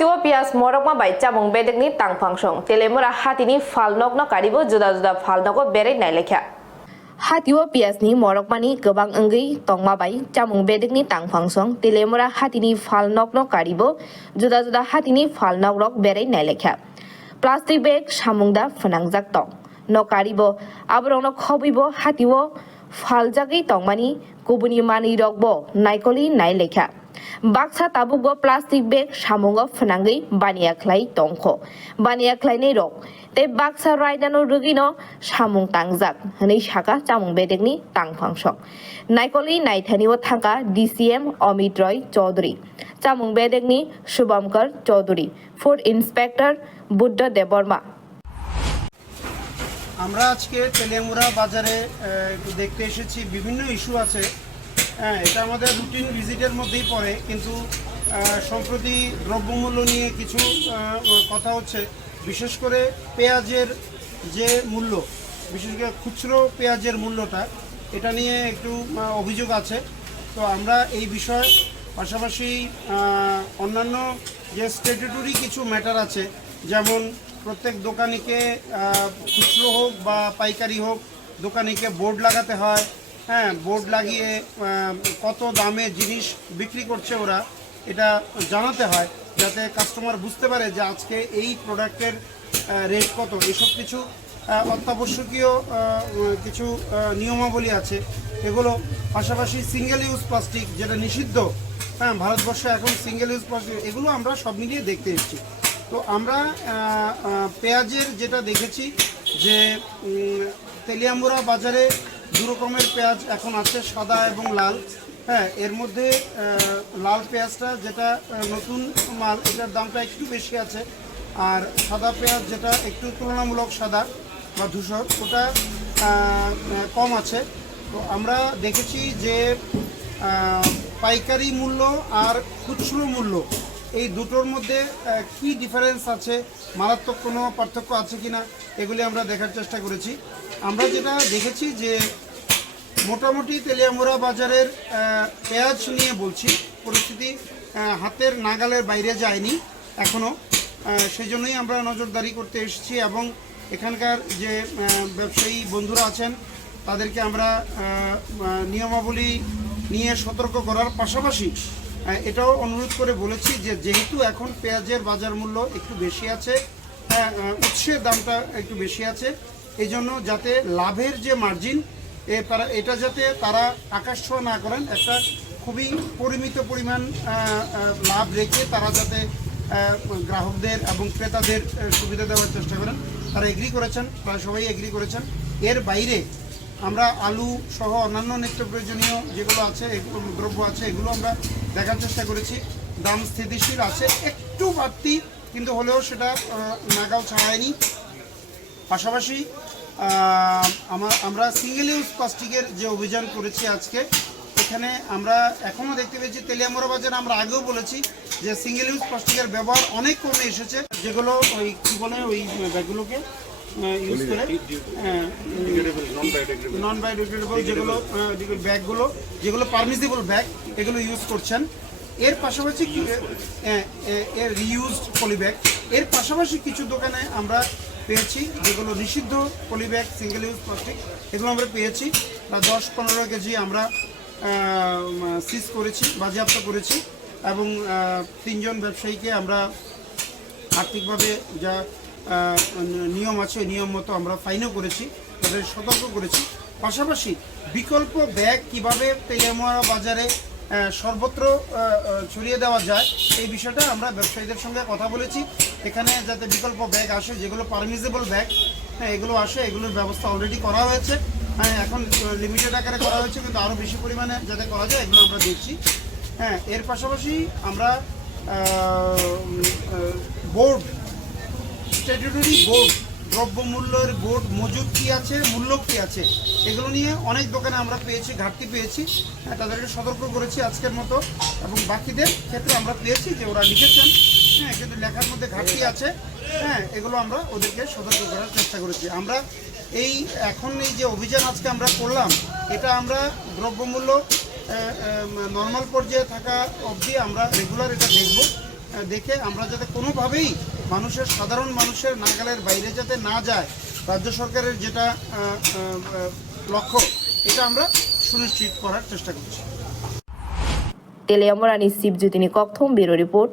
Hatiwa pias morok ma bai chamung bedek ni tang pangsong telemura hatini falnok no karibo juda juda falnoko bere nailekha Hatiwa pias ni morok mani gobang enggi tongma bai chamung bedek ni tang pangsong telemura hatini falnok no karibo juda juda hatini falnok rok bere nailekha plastic bag samungda phanangjak tong no karibo aborong no khobibo hatiwo faljagi tongmani kubuni mani rokbo naikoli nailekha Baksa tabugo plastic bag samungo phanangai baniya khlai tongkho baniya khlainai rok te baksa raidano rugino samung tangjak hनै saka chamung bedekni tangphangsok naikoli naithaniwo thangka DCM Amit Roy Chaudhary chamung bedekni Shubhamkar Chaudhary Food Inspector Buddha Deborma আমরা আজকে তেলিয়ামুড়া বাজারে দেখতে এসেছি বিভিন্ন issue আছে এটা আমাদের routine ভিজিটের মধ্যেই পড়ে কিন্তু সম্প্রতি দ্রব্যমূল্য নিয়ে কিছু কথা হচ্ছে বিশেষ করে পেঁয়াজের যে মূল্য বিশেষ করে খুচরো পেঁয়াজের মূল্যটা এটা নিয়ে একটু অভিযোগ আছে তো আমরা এই বিষয়ে পাশাপাশি অন্যান্য যে স্ট্যাটুটরি কিছু ম্যাটার আছে যেমন প্রত্যেক দোকানিকে খুচরো হোক বা পাইকারি হোক দোকানিকে বোর্ড লাগাতে হয় হ্যাঁ বোর্ড লাগিয়ে কত দামে জিনিস বিক্রি করছে ওরা এটা জানাতে হয় যাতে কাস্টমার বুঝতে পারে যে আজকে এই প্রোডাক্টের রেট কত এসব কিছু অত্যাবশ্যকীয় কিছু নিয়মাবলী আছে এগুলো পাশাপাশি সিঙ্গেল ইউজ প্লাস্টিক যেটা নিষিদ্ধ হ্যাঁ ভারতবর্ষে এখন সিঙ্গেল ইউজ প্লাস্টিক এগুলো আমরা সব মিলিয়ে দেখতে এসেছি তো আমরা পেঁয়াজের যেটা দেখেছি যে তেলিয়ামুড়া বাজারে দু রকমের পেঁয়াজ এখন আছে সাদা এবং লাল হ্যাঁ এর মধ্যে লাল পেঁয়াজটা যেটা নতুন মাল এটার দামটা একটু বেশি আছে আর সাদা পেঁয়াজ যেটা একটু তুলনামূলক সাদা বা ধূসর ওটা কম আছে তো আমরা দেখেছি যে পাইকারি মূল্য আর খুচরো মূল্য এই দুটোর মধ্যে কি ডিফারেন্স আছে মারাত্মক কোনো পার্থক্য আছে কিনা এগুলি আমরা দেখার চেষ্টা করেছি আমরা যেটা দেখেছি যে মোটামুটি তেলিয়ামুড়া বাজারের পেঁয়াজ নিয়ে বলছি পরিস্থিতি হাতের নাগালের বাইরে যায়নি এখনও সেই জন্যই আমরা নজরদারি করতে এসেছি এবং এখানকার যে ব্যবসায়ী বন্ধুরা আছেন তাদেরকে আমরা নিয়মাবলী নিয়ে সতর্ক করার পাশাপাশি এটাও অনুরোধ করে বলেছি যে যেহেতু এখন পেঁয়াজের বাজার মূল্য একটু বেশি আছে উৎসের দামটা একটু বেশি আছে এই জন্য যাতে লাভের যে মার্জিন এটা যাতে তারা আকাশ ছোঁয়া না করেন একটা খুবই পরিমিত পরিমাণ লাভ রেখে তারা যাতে গ্রাহকদের এবং ক্রেতাদের সুবিধা দেওয়ার চেষ্টা করেন তারা এগ্রি করেছেন প্রায় সবাই এগ্রি করেছেন এর বাইরে আমরা আলু সহ অন্যান্য নিত্য প্রয়োজনীয় যেগুলো আছে দ্রব্য আছে এগুলো আমরা দেখার চেষ্টা করেছি দাম স্থিতিশীল আছে একটু বাড়তি কিন্তু হলেও সেটা নাগাল ছাড়ায়নি পাশাপাশি আমরা সিঙ্গেল ইউজ প্লাস্টিকের যে অভিযান করেছি আজকে এখানে আমরা এখনও দেখতে পেয়েছি তেলিয়ামুড়া বাজারে আমরা আগেও বলেছি যে সিঙ্গেল ইউজ প্লাস্টিকের ব্যবহার অনেক কমে এসেছে যেগুলো ওই কী বলে ওই ব্যাগগুলোকে ইউজ করে নন বায়োডিগ্রেডেবল যেগুলো ব্যাগগুলো যেগুলো পারমিসিবল ব্যাগ এগুলো ইউজ করছেন এর পাশাপাশি এর রিইউজড পলিব্যাগ এর পাশাপাশি কিছু দোকানে আমরা পেয়েছি যেগুলো নিষিদ্ধ পলিব্যাগ সিঙ্গেল ইউজ প্লাস্টিক এগুলো আমরা পেয়েছি প্রায় 10-15 কেজি আমরা সিজ করেছি বাজেয়াপ্ত করেছি এবং 3 জন ব্যবসায়ীকে আমরা আর্থিকভাবে যা নিয়ম আছে নিয়ম মতো আমরা ফাইনও করেছি তাদের সতর্ক করেছি পাশাপাশি বিকল্প ব্যাগ কিভাবে তেলিয়ামুড়া বাজারে সর্বত্র ছড়িয়ে দেওয়া যায় এই বিষয়টা আমরা ব্যবসায়ীদের সঙ্গে কথা বলেছি এখানে যাতে বিকল্প ব্যাগ আসে যেগুলো পারমিসেবল ব্যাগ হ্যাঁ এগুলো আসে এগুলোর ব্যবস্থা অলরেডি করা হয়েছে হ্যাঁ এখন লিমিটেড আকারে করা হয়েছে কিন্তু আরও বেশি পরিমাণে যাতে করা যায় এগুলো আমরা দেখছি হ্যাঁ এর পাশাপাশি আমরা বোর্ড স্ট্যাটুটরি বোর্ড দ্রব্যমূল্যের বোর্ড মজুদ কী আছে মূল্য কী আছে এগুলো নিয়ে অনেক দোকানে আমরা পেয়েছি ঘাটতি পেয়েছি হ্যাঁ তাদেরকে সতর্ক করেছি আজকের মতো এবং বাকিদের ক্ষেত্রে আমরা পেয়েছি যে ওরা লিখেছেন হ্যাঁ কিন্তু লেখার মধ্যে ঘাটতি আছে হ্যাঁ এগুলো আমরা ওদেরকে সতর্ক করার চেষ্টা করেছি আমরা এই এখন এই যে অভিযান আজকে আমরা করলাম এটা আমরা দ্রব্যমূল্য নর্মাল পর্যায়ে থাকা অবধি আমরা রেগুলার এটা দেখব দেখে আমরা যাতে কোনোভাবেই সাধারণ মানুষের নাগালের বাইরে যাতে না যায়, রাজ্য সরকারের যেটা লক্ষ্য, এটা আমরা সুনিশ্চিত করার চেষ্টা করছি। Teleamorani Sibjutini Kokthom Bureau Report.